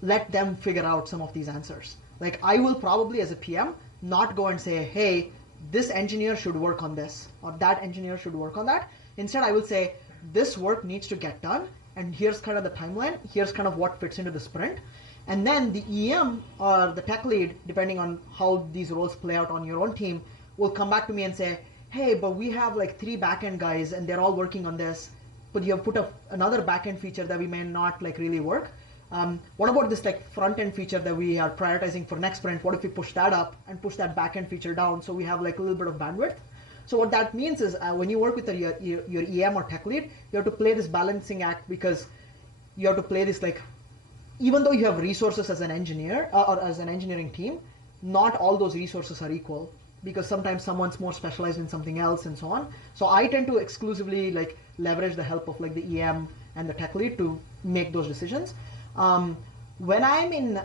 let them figure out some of these answers. Like I will probably as a PM not go and say, hey, this engineer should work on this or that engineer should work on that. Instead, I will say this work needs to get done and here's kind of the timeline, here's kind of what fits into the sprint. And then the EM or the tech lead, depending on how these roles play out on your own team, will come back to me and say, hey, but we have like 3 backend guys and they're all working on this, but you have put another backend feature that we may not like really work. What about this like front end feature that we are prioritizing for next sprint? What if we push that up and push that back end feature down so we have like a little bit of bandwidth? So what that means is when you work with your EM or tech lead, you have to play this balancing act, because you have to play this like, even though you have resources as an engineer or as an engineering team, not all those resources are equal, because sometimes someone's more specialized in something else and so on. So I tend to exclusively like leverage the help of like the EM and the tech lead to make those decisions. When I'm in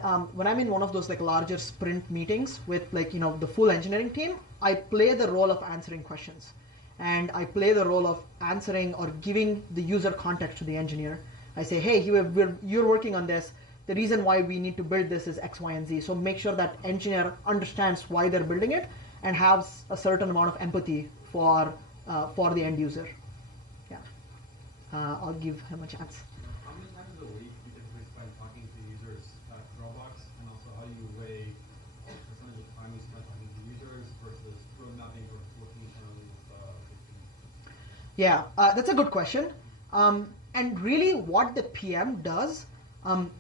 one of those like larger sprint meetings with like the full engineering team, I play the role of answering questions, and I play the role of answering or giving the user context to the engineer. I say, hey, you're working on this. The reason why we need to build this is X, Y, and Z. So make sure that engineer understands why they're building it and has a certain amount of empathy for the end user. Yeah, I'll give him a chance. How many times a week do you typically spend talking to users at Dropbox, and also how do you weigh the percentage of time you spend talking to users versus road mapping or working internally with the team? Yeah, that's a good question. And really, what the PM does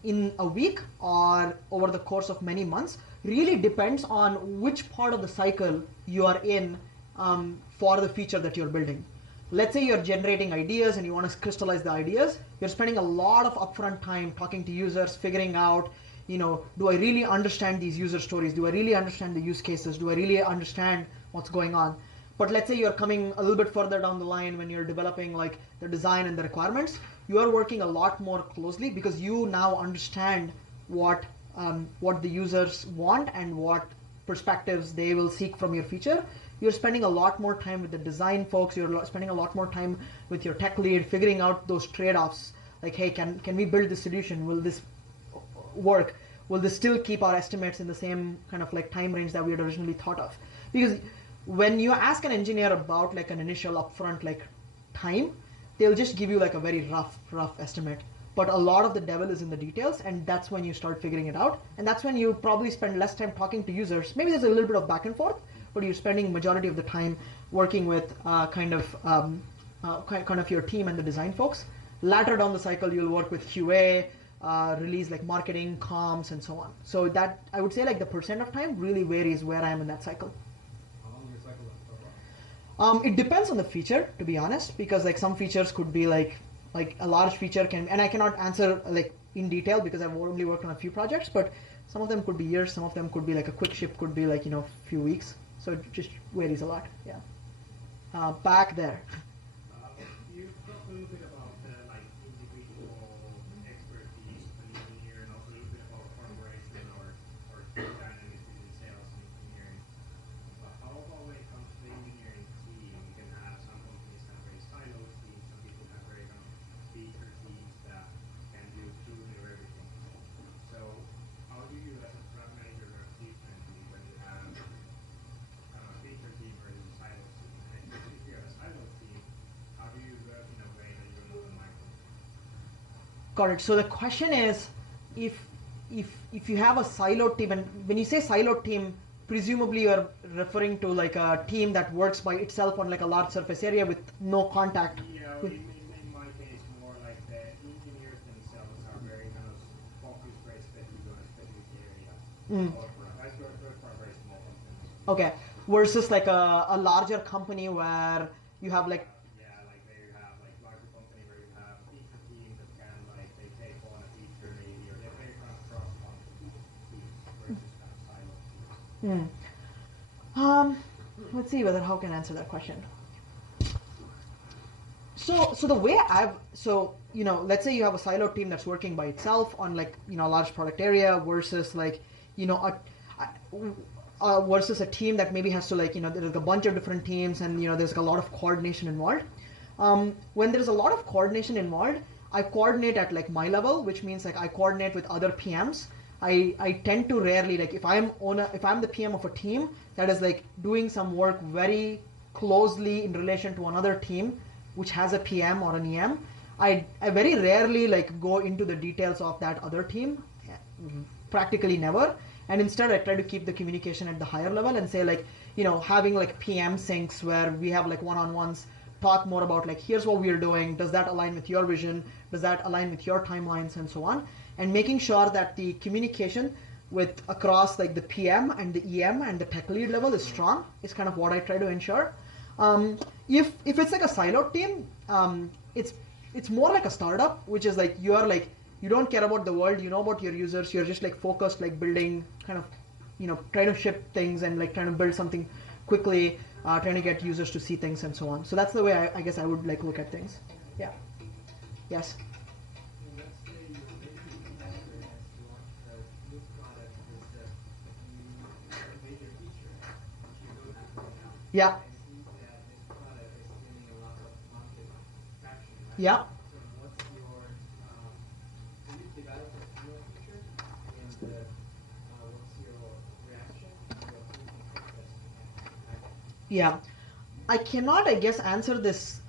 in a week or over the course of many months really depends on which part of the cycle you are in for the feature that you're building. Let's say you're generating ideas and you want to crystallize the ideas. You're spending a lot of upfront time talking to users, figuring out, do I really understand these user stories? Do I really understand the use cases? Do I really understand what's going on? But let's say you're coming a little bit further down the line when you're developing like the design and the requirements. You are working a lot more closely because you now understand what the users want and what perspectives they will seek from your feature. You're spending a lot more time with the design folks. You're spending a lot more time with your tech lead, figuring out those trade-offs. Like, hey, can we build this solution? Will this work? Will this still keep our estimates in the same kind of like time range that we had originally thought of? Because when you ask an engineer about like an initial upfront like time, they'll just give you like a very rough estimate. But a lot of the devil is in the details, and that's when you start figuring it out. And that's when you probably spend less time talking to users. Maybe there's a little bit of back and forth, but you're spending majority of the time working with kind of your team and the design folks. Later down the cycle, you'll work with QA, release like marketing, comms, and so on. So that, I would say like the percent of time really varies where I am in that cycle. It depends on the feature, to be honest, because like some features could be like a large feature can, and I cannot answer like in detail because I've only worked on a few projects, but some of them could be years, some of them could be like a quick ship, could be like, few weeks. So it just varies a lot, yeah. Back there. You talked a little bit about like individual expertise an engineer, and also a little bit about collaboration or team dynamics between sales and engineering. But how about when it comes to the engineering team? You can have some companies have very siloed teams, some people have very kind of feature teams that can do everything. So how do you, as a product manager, work differently when you have a feature team versus a siloed team? And especially if you have a siloed team, how do you work in a way that you're not a micro? Got it. So the question is, if you have a siloed team, and when you say siloed team, presumably you're referring to like a team that works by itself on like a large surface area with no contact. Yeah, in my case, more like the engineers themselves are very kind of focused, very specific on a specific area. I work for a very small company. Okay, versus like a larger company where you have like. Yeah, like where you have like larger company where you have feature teams that can like they take on a feature maybe, or they're very kind of cross-functional teams versus kind of siloed teams. Let's see how can I answer that question. So the way let's say you have a siloed team that's working by itself on like a large product area versus like versus a team that maybe has to like there's a bunch of different teams and there's a lot of coordination involved. When there's a lot of coordination involved, I coordinate at like my level, which means like I coordinate with other PMs. I tend to rarely, like if I'm the PM of a team that is like doing some work very closely in relation to another team which has a PM or an EM, I very rarely like go into the details of that other team, practically never. And instead I try to keep the communication at the higher level and say like, having like PM syncs where we have like one-on-ones, talk more about like, here's what we're doing, does that align with your vision, does that align with your timelines, and so on. and making sure that the communication with across like the PM and the EM and the tech lead level is strong is kind of what I try to ensure. If it's like a siloed team, it's more like a startup, which is like you don't care about the world, you know about your users, you're just like focused like building kind of, trying to ship things and like trying to build something quickly, trying to get users to see things and so on. So that's the way I guess I would like look at things. Yeah. Yes. Let's say your competitor has launched a new product with a major feature, which you don't have right now. Yeah. It seems that this product is gaining a lot of market traction, right? Yeah. So what's your, can you develop a similar feature, and what's your reaction to your thinking process? Yeah, I cannot, I guess, answer this.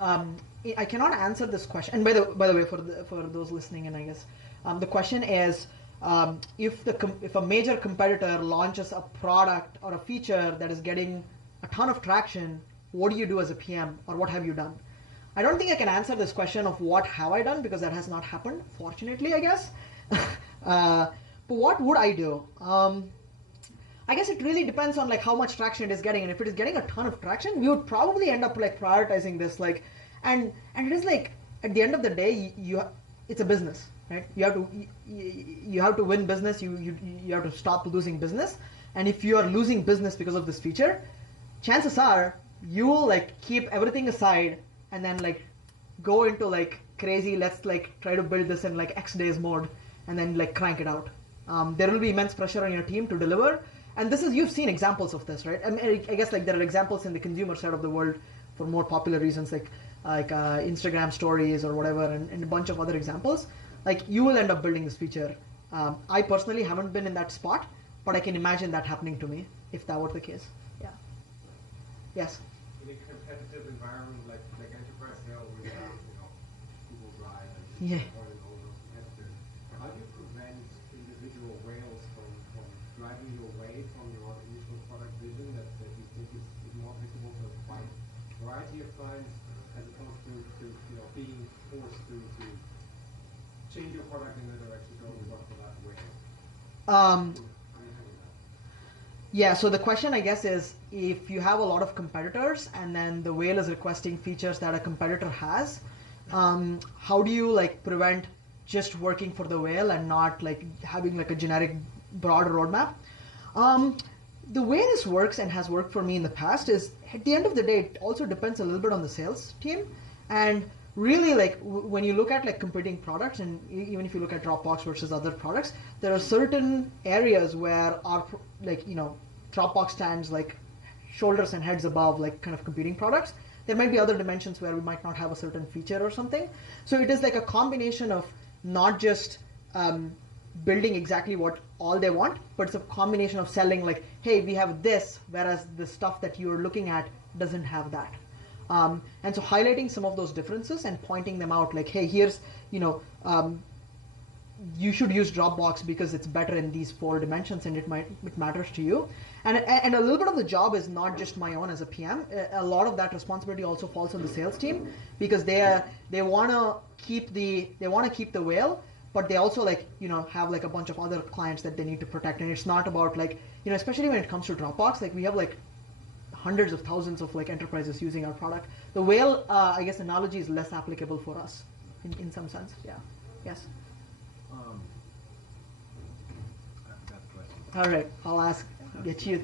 I cannot answer this question. And by the way, for those listening, and I guess the question is, if a major competitor launches a product or a feature that is getting a ton of traction, what do you do as a PM, or what have you done? I don't think I can answer this question of what have I done, because that has not happened, fortunately, I guess. But what would I do? I guess it really depends on like how much traction it is getting, and if it is getting a ton of traction, we would probably end up like prioritizing this, like, and it is like at the end of the day, it's a business, right? You have to win business. You have to stop losing business, and if you are losing business because of this feature, chances are you will like keep everything aside and then like go into like crazy, let's like try to build this in like X days mode, and then like crank it out. There will be immense pressure on your team to deliver. And this is, you've seen examples of this, right? I mean, I guess like there are examples in the consumer side of the world for more popular reasons, like Instagram stories or whatever, and a bunch of other examples. Like you will end up building this feature. I personally haven't been in that spot, but I can imagine that happening to me if that were the case. Yeah. Yes. In a competitive environment like enterprise sales, we have Google Drive and Yeah. all those competitors. How do you prevent individual whales from driving you away from your initial product vision that you think is more applicable to a wide variety of clients, as opposed to being forced to change your product in the direction going for that whale? Yeah, so the question, I guess, is if you have a lot of competitors and then the whale is requesting features that a competitor has, how do you like prevent just working for the whale and not like having like a generic broad roadmap? The way this works and has worked for me in the past is, at the end of the day, it also depends a little bit on the sales team. And really, like when you look at like competing products, and even if you look at Dropbox versus other products, there are certain areas where our Dropbox stands like shoulders and heads above like kind of competing products. There might be other dimensions where we might not have a certain feature or something. So it is like a combination of not just building exactly what all they want, but it's a combination of selling like, hey, we have this, whereas the stuff that you're looking at doesn't have that. And so highlighting some of those differences and pointing them out, like, hey, here's, you should use Dropbox because it's better in these 4 dimensions and it matters to you. And a little bit of the job is not just my own as a PM. A lot of that responsibility also falls on the sales team, because they want to keep the whale, but they also have like a bunch of other clients that they need to protect. And it's not about like, especially when it comes to Dropbox, like we have like hundreds of thousands of like enterprises using our product. The whale, I guess, analogy is less applicable for us in some sense. Yeah. Yes. I forgot the question. All right, I'll ask. Get you.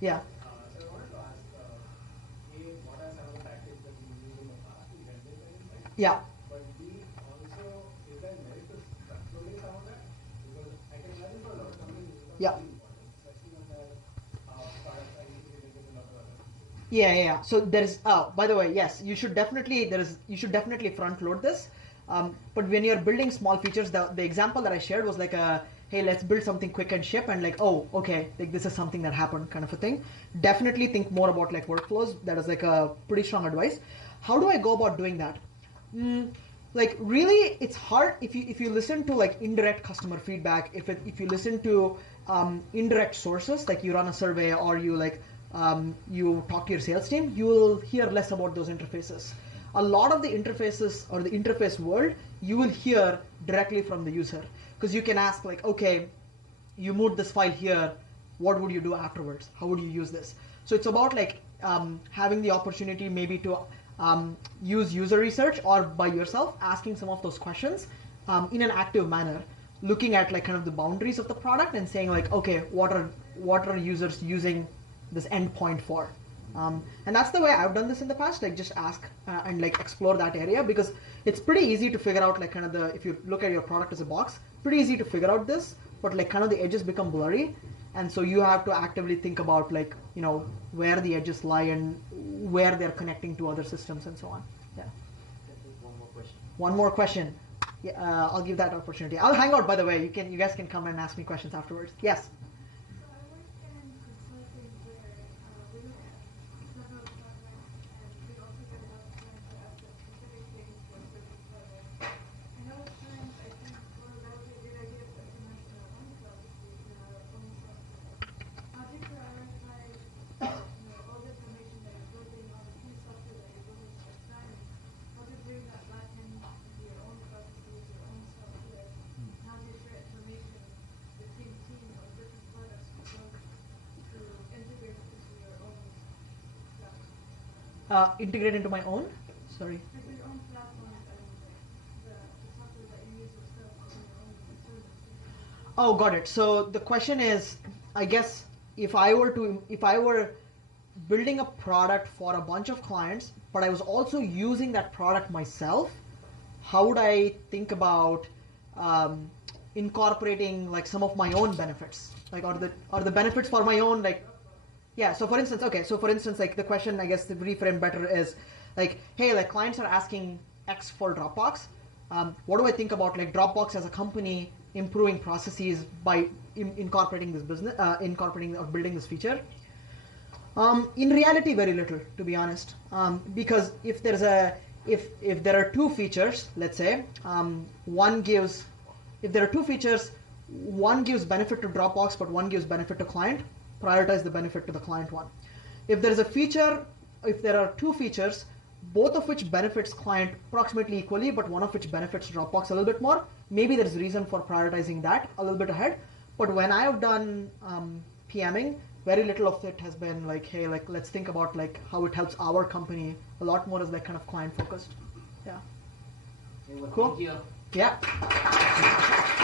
Yeah. So I wanted to ask, what are some of the tactics that you used in the past to get this insight? Yeah. But B, also, is there merit to controlling some of that? Because I can imagine for a lot of companies, it's not Yeah. really important, especially when their products are integrated with a lot of other pieces. Yeah. So there is. Oh, by the way, yes, you should definitely front load this. But when you're building small features, the example that I shared was like hey, let's build something quick and ship, and like, oh, okay, like this is something that happened, kind of a thing. Definitely think more about like workflows. That is like a pretty strong advice. How do I go about doing that? Like really, it's hard if you listen to like indirect customer feedback. If you listen to indirect sources, like you run a survey or you like you talk to your sales team, you will hear less about those interfaces. A lot of the interfaces or the interface world, you will hear directly from the user, because you can ask like, okay, you moved this file here, what would you do afterwards? How would you use this? So it's about like having the opportunity maybe to use user research or by yourself asking some of those questions in an active manner, looking at like kind of the boundaries of the product and saying like, okay, what are users using this endpoint for? And that's the way I've done this in the past, like just ask and like explore that area, because it's pretty easy to figure out like kind of if you look at your product as a box, pretty easy to figure out this, but like kind of the edges become blurry. And so you have to actively think about like, you know, where the edges lie and where they're connecting to other systems and so on. Yeah. One more question. One more question. Yeah, I'll give that opportunity. I'll hang out, by the way. You guys can come and ask me questions afterwards. Yes. Integrate into my own? Sorry. Oh, got it. So the question is, I guess if I were building a product for a bunch of clients, but I was also using that product myself, how would I think about incorporating like some of my own benefits, like or the benefits for my own, like, yeah. So for instance, like the question, I guess the reframe better is like, hey, like clients are asking X for Dropbox. What do I think about like Dropbox as a company improving processes by incorporating this business, incorporating or building this feature? In reality, very little, to be honest, because if there are two features, let's say, if there are two features, one gives benefit to Dropbox, but one gives benefit to client, prioritize the benefit to the client one. If there are two features, both of which benefits client approximately equally, but one of which benefits Dropbox a little bit more, maybe there's reason for prioritizing that a little bit ahead. But when I have done PMing, very little of it has been like, hey, like let's think about like how it helps our company. A lot more is like kind of client focused. Yeah. Okay, well, Cool. thank you. Yeah.